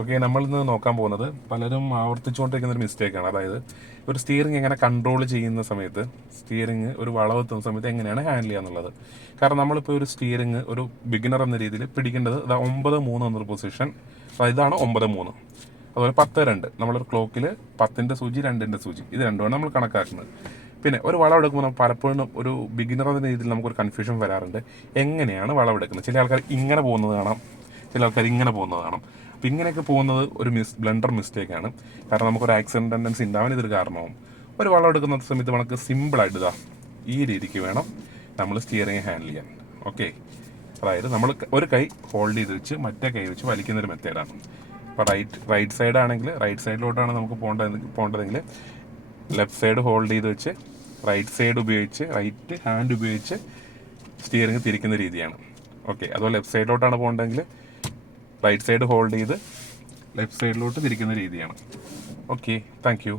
Okay, നമ്മളിന്ന് നോക്കാൻ പോകുന്നത് പലരും ആവർത്തിച്ചുകൊണ്ടിരിക്കുന്ന ഒരു മിസ്റ്റേക്കാണ്. അതായത് ഒരു സ്റ്റിയറിംഗ് എങ്ങനെ കൺട്രോൾ ചെയ്യുന്ന സമയത്ത്, സ്റ്റിയറിംഗ് ഒരു വളവെത്തുന്ന സമയത്ത് എങ്ങനെയാണ് ഹാൻഡിൽ ചെയ്യുക എന്നുള്ളത്. കാരണം നമ്മളിപ്പോൾ ഒരു സ്റ്റിയറിംഗ് ഒരു ബിഗിനർ എന്ന രീതിയിൽ പിടിക്കേണ്ടത് 9-3 എന്നൊരു പൊസിഷൻ. ഇതാണ് 9-3. അതുപോലെ 10-2. നമ്മളൊരു ക്ലോക്കിൽ 10ൻ്റെ സൂചി, 2ൻ്റെ സൂചി, ഇത് രണ്ടുമാണ് നമ്മൾ കണക്കാക്കുന്നത്. പിന്നെ ഒരു വളവെടുക്കുമ്പോൾ പലപ്പോഴും ഒരു ബിഗിനർ എന്ന രീതിയിൽ നമുക്കൊരു കൺഫ്യൂഷൻ വരാറുണ്ട്. എങ്ങനെയാണ് വളവെടുക്കുന്നത്? ചില ആൾക്കാർ ഇങ്ങനെ പോകുന്നത് കാണാം, ചില ആൾക്കാർ ഇങ്ങനെ പോകുന്നത് കാണാം. അപ്പം ഇങ്ങനെയൊക്കെ പോകുന്നത് ഒരു ബ്ലണ്ടർ മിസ്റ്റേക്കാണ്. കാരണം നമുക്കൊരു ആക്സിഡൻറ്റ് ടെൻഡൻസി ഉണ്ടാവാൻ ഇതൊരു കാരണമാവും. ഒരു വളം എടുക്കുന്ന സമയത്ത് നമുക്ക് സിമ്പിളായിട്ട് ഈ രീതിക്ക് വേണം നമ്മൾ സ്റ്റിയറിംഗ് ഹാൻഡിൽ ചെയ്യാൻ. ഓക്കെ, അതായത് നമ്മൾ ഒരു കൈ ഹോൾഡ് ചെയ്ത് വെച്ച് മറ്റേ കൈ വെച്ച് വലിക്കുന്നൊരു മെത്തേഡാണ്. ഇപ്പോൾ റൈറ്റ് സൈഡ് ആണെങ്കിൽ റൈറ്റ് സൈഡിലോട്ടാണ് നമുക്ക് പോകേണ്ടതെങ്കിൽ ലെഫ്റ്റ് സൈഡ് ഹോൾഡ് ചെയ്ത് വെച്ച് റൈറ്റ് സൈഡ് ഉപയോഗിച്ച് റൈറ്റ് ഹാൻഡ് ഉപയോഗിച്ച് സ്റ്റിയറിംഗ് തിരിക്കുന്ന രീതിയാണ്. ഓക്കെ, അതുപോലെ ലെഫ്റ്റ് സൈഡിലോട്ടാണ് പോകേണ്ടതെങ്കിൽ റൈറ്റ് സൈഡ് ഹോൾഡ് ചെയ്ത് ലെഫ്റ്റ് സൈഡിലോട്ട് തിരിക്കുന്ന രീതിയാണ്. Okay, thank you.